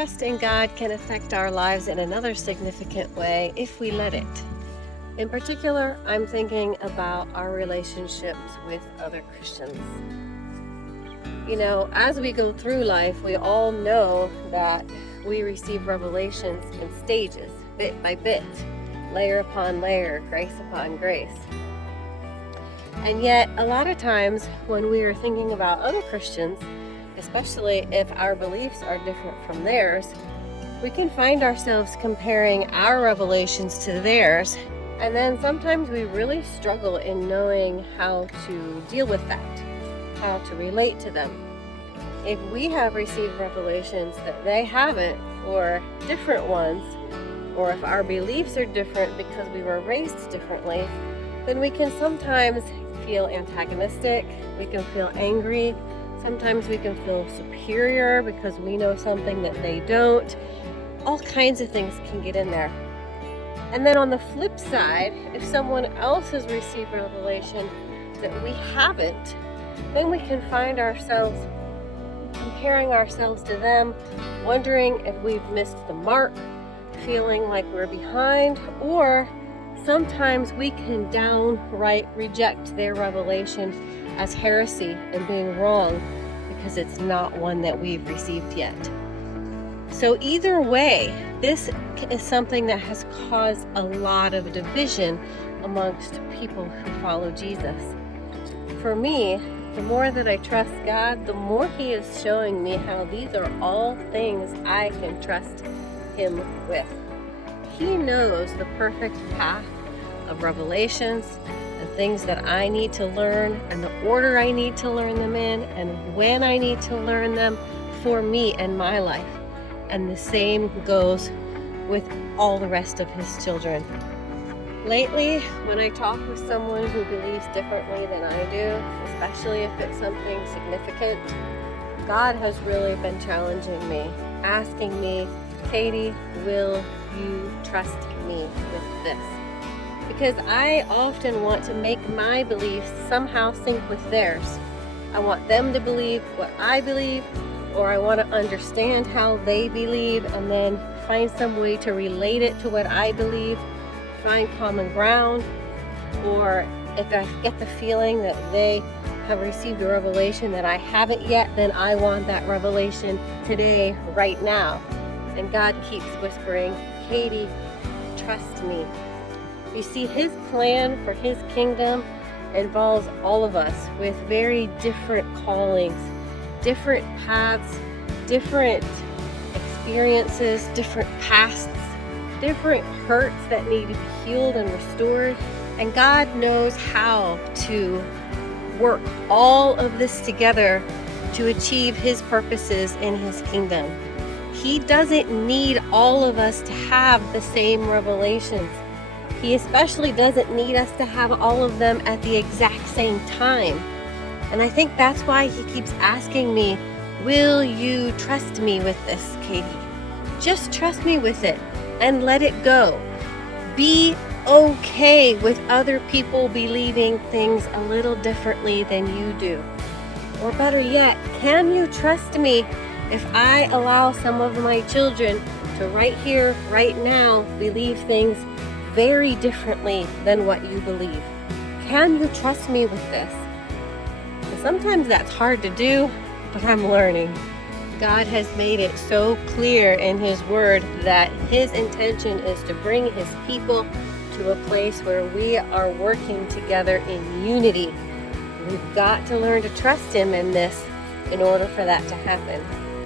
trust in God can affect our lives in another significant way if we let it. In particular, I'm thinking about our relationships with other Christians. You know, as we go through life, we all know that we receive revelations in stages, bit by bit, layer upon layer, grace upon grace. And yet, a lot of times when we are thinking about other Christians, especially if our beliefs are different from theirs, we can find ourselves comparing our revelations to theirs. And then sometimes we really struggle in knowing how to deal with that, how to relate to them. If we have received revelations that they haven't, or different ones, or if our beliefs are different because we were raised differently, then we can sometimes feel antagonistic, we can feel angry, sometimes we can feel superior because we know something that they don't. All kinds of things can get in there. And then on the flip side, if someone else has received revelation that we haven't, then we can find ourselves comparing ourselves to them, wondering if we've missed the mark, feeling like we're behind, or sometimes we can downright reject their revelation as heresy and being wrong because it's not one that we've received yet. So either way, this is something that has caused a lot of division amongst people who follow Jesus. For me, the more that I trust God, the more He is showing me how these are all things I can trust Him with. He knows the perfect path of revelations and things that I need to learn and the order I need to learn them in and when I need to learn them for me and my life. And the same goes with all the rest of His children. Lately, when I talk with someone who believes differently than I do, especially if it's something significant, God has really been challenging me, asking me, Katie, will you trust me with this? Because I often want to make my beliefs somehow sync with theirs. I want them to believe what I believe, or I want to understand how they believe and then find some way to relate it to what I believe, find common ground. Or if I get the feeling that they have received a revelation that I haven't yet, then I want that revelation today, right now. And God keeps whispering, Katie, trust me. You see, His plan for His kingdom involves all of us with very different callings, different paths, different experiences, different pasts, different hurts that need to be healed and restored. And God knows how to work all of this together to achieve His purposes in His kingdom. He doesn't need all of us to have the same revelations. He especially doesn't need us to have all of them at the exact same time. And I think that's why He keeps asking me, will you trust me with this, Katie? Just trust me with it and let it go. Be okay with other people believing things a little differently than you do. Or better yet, can you trust me if I allow some of my children to right here, right now, believe things very differently than what you believe? Can you trust me with this? And sometimes that's hard to do, but I'm learning. God has made it so clear in His Word that His intention is to bring His people to a place where we are working together in unity. We've got to learn to trust Him in this in order for that to happen.